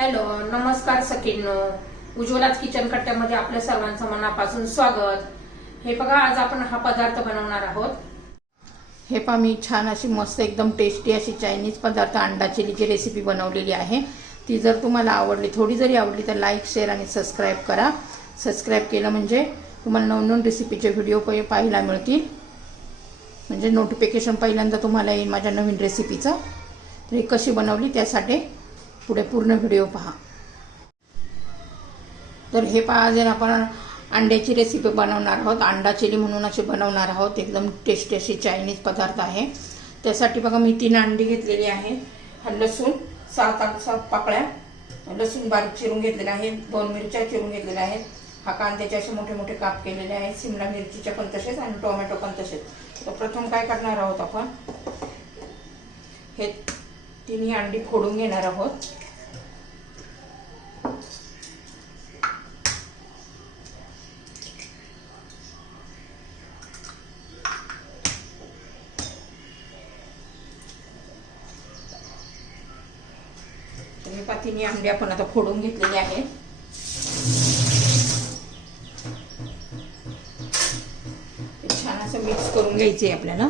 Hello, नमस्कार सखींनो. उज्ज्वलाच kitchen कट्ट्यामध्ये आपल्या सर्वांचं मनापासून स्वागत. हे बघा, आज आपण हा पदार्थ बनवणार आहोत. हे पहा, मी छान अशी मस्त एकदम टेस्टी अशी चायनीज पदार्थ अंडा चिलीची रेसिपी बनवलेली आहे. ती जर तुम्हाला आवडली, थोडी जरी आवडली तर लाईक, शेअर आणि सबस्क्राईब करा. सबस्क्राईब केलं म्हणजे तुम्हाला नवनवीन रेसिपीचे व्हिडिओ पाहायला मिळतील, म्हणजे नोटिफिकेशन पहिल्यांदा तुम्हाला येईल माझ्या नवीन रेसिपीचं. तर ही कशी बनवली त्यासाठी पुढे पूर्ण व्हिडिओ पहा. तर हे पहा, आज आपण अंड्याची रेसिपी बनवणार आहोत. अंडा चिली म्हणून अशी बनवणार आहोत. एकदम टेस्टी अशी चायनीज पदार्थ आहे. त्यासाठी बघा, मी 3 अंडी घेतलेली आहे. लसूण 7 पाकळ्या लसूण बारीक चिरून घेतलेला आहे. 2 मिरच्या चिरून घ्यायलेल्या आहेत. हा कांद्याचे असे मोठे मोठे काप केलेले आहेत. शिमला मिरचीचे पण तसेच आणि टोमॅटो पण तसेच. तर प्रथम काय करणार आहोत, आपण हे 3 अंडी फोडून घेणार आहोत. हे 3 अंडे आपण आता फोडून घेतलेले आहेत. छान असं मिक्स करून घ्यायचे आपल्याला.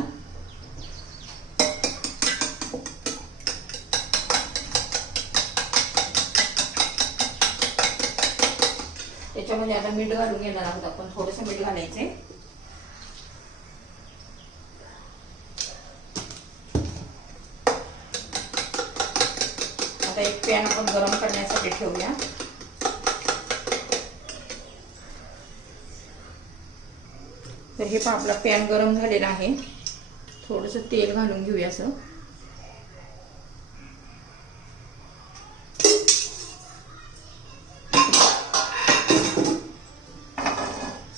त्याच्यामध्ये आता मीठ घालून घेणार आहोत आपण. थोडंसं मीठ घालायचे. आता एक पॅन आपण गरम करण्यासाठी ठेवूया. तर हे पहा, आपला पॅन गरम झालेला आहे. थोडंसं तेल घालून घेऊया असं.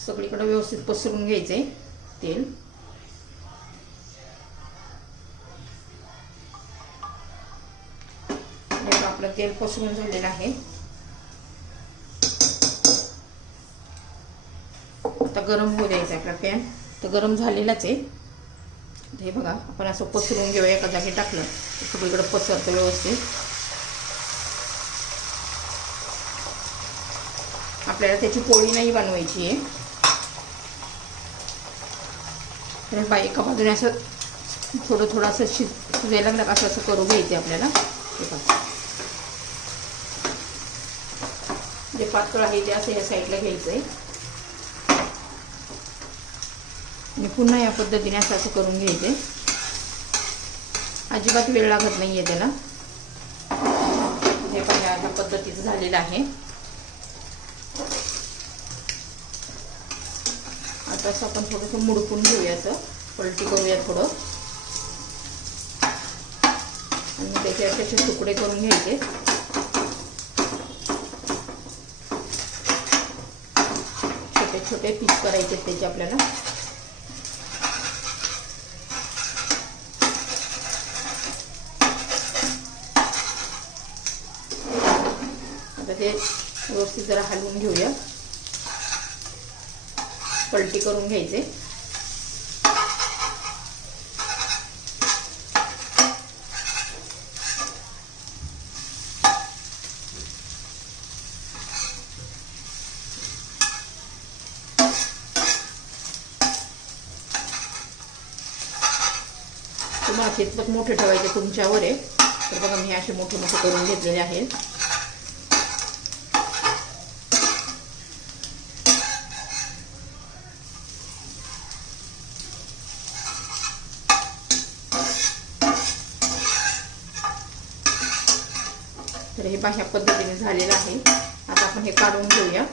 सगळीकडे व्यवस्थित पसरून घ्यायचंय तेल. आपलं तेल पसरून झालेलं आहे. आता गरम होऊ द्यायचं आपला पॅन. तर गरम झालेलाच आहे. हे बघा, आपण असं पसरून घेऊया. एका जागी टाकलं सगळीकडे पसरतं व्यवस्थित. आपल्याला त्याची पोळी नाही बनवायची आहे. तर एका बाजूने असं थोडं असं शिजायला लागलं असं असं करून घ्यायचं आपल्याला. हे बघा, जे पातळ आहे ते असं या साईडला घ्यायचंय आणि पुन्हा या पद्धतीने असं असं करून घ्यायचंय. अजिबात वेळ लागत नाहीये त्याला. हे पण या पद्धतीचं झालेलं आहे. आता असं आपण थोडंसं मुडपून घेऊया, असं पलटी करूया थोडं आणि त्याचे असे तुकडे करून घ्यायचे. छोटे छोटे पीस करायचे त्याचे आपल्याला. आता ते व्यवस्थित जरा हलवून घेऊया. पलटी करून घ्यायचे. तुम्हाला कितपत मोठे ठेवायचे तुमच्यावर आहे. तर बघा, मी असे मोठे मोठे करून घेतलेले आहेत. तर हे ह्या पद्धतीने झालेलं आहे. आता आपण हे काढून घेऊया.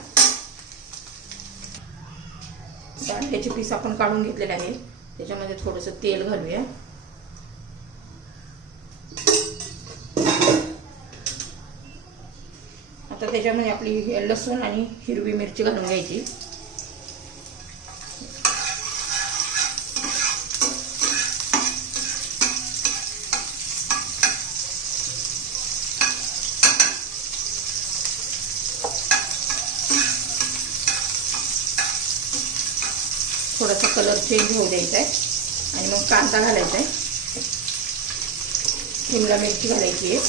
अंड्याचे पीस आपण काढून घेतलेले आहे. त्याच्यामध्ये थोडंसं तेल घालूया. आता त्याच्यामध्ये आपली लसूण आणि हिरवी मिरची घालून घ्यायची. थोडासा कलर चेंज होऊ द्यायचा आहे आणि मग कांदा घालायचा आहे. शिमला मिरची घालायची आहे.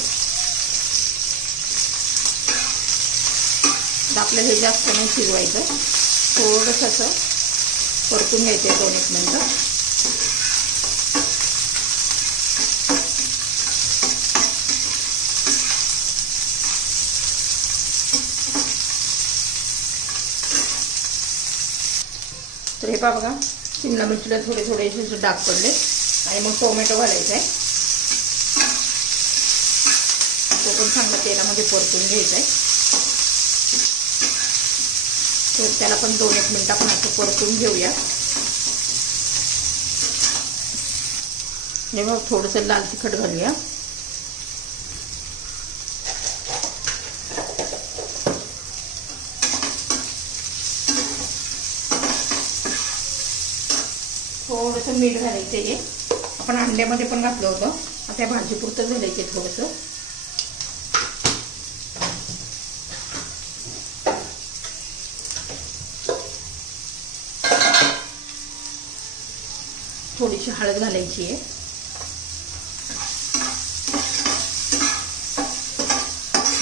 तर आपल्याला हे जास्त नाही शिजवायचं, थोडंसं असं परतून घ्यायचं 2-1 मिनटं. तर हे पहा बघा, शिमला मिरचीला थोडेसे डाग पडले आणि मग टोमॅटो घालायचा आहे. तो पण चांगला तेलामध्ये परतून घ्यायचा आहे. तर त्याला पण 2-1 मिनटं आपण असं परतून घेऊया. हे बघा, थोडंसं लाल तिखट घालूया. थोडंसं मीठ घालायचं आहे. आपण अंड्यामध्ये पण घातलं होतं, आता भाजीपुरतं घालायचे थोडंसं. थोडीशी हळद घालायची आहे.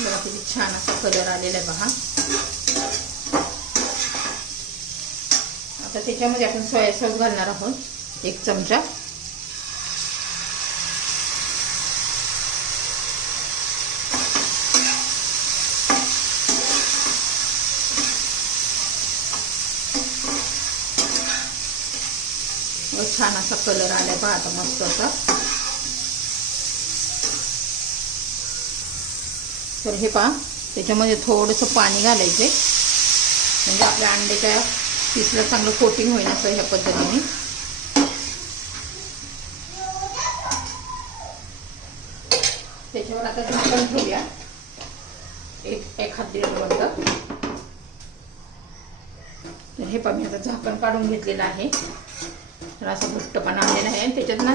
बघा किती छान असा कलर आलेला आहे पहा. आता त्याच्यामध्ये आपण सोया सॉस घालणार आहोत 1 चमचा. छान असा कलर आलाय पहा आता मस्त असा. तर हे पहा, त्याच्यामध्ये थोडंसं पाणी घालायचंय म्हणजे आपल्या अंड्याच्या पीसला चांगलं कोटिंग होईल असं ह्या पद्धतीने. त्याच्यावर आता झाकण ठेवूया 1-1.5 मिनिट. तर हे पहा, मी आता झाकण काढून घेतलेलं आहे. तर असा घट्टपणा आलेला आहे. आणि त्याच्यात ना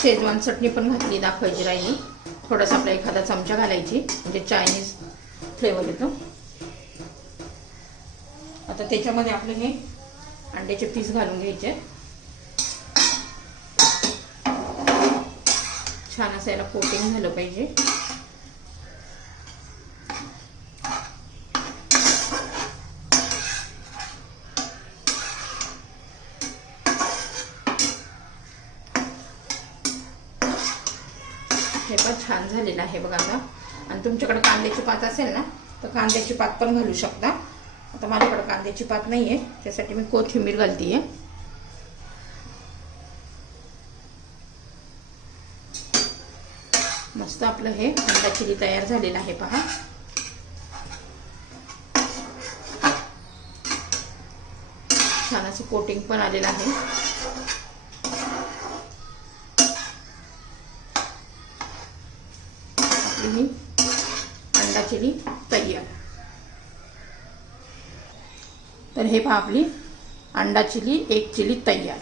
शेजवान चटणी पण घातली दाखवायची राहिली. थोडासा आपला एखादा चमचा घालायची म्हणजे चायनीज फ्लेवर येतो. आता त्याच्यामध्ये आपले हे अंड्याचे पीस घालून घ्यायचे. छान असं याला कोटिंग झालं पाहिजे. हे पण छान झालेलं आहे बघा आता. आणि तुमच्याकडे कांद्याची पात असेल ना तर कांद्याची पात पण घालू शकता. आता माझ्याकडे कांद्याची पात नाहीये, त्यासाठी मी कोथिंबीर घालतीये. मस्त आपलं हे अंडा चिली तयार झालेलं आहे पहा. छान असं कोटिंग पण आलेलं आहे. आपली ही अंडा चिली तयार. तर हे पहा, आपली अंडा चिली 1 चिली तयार.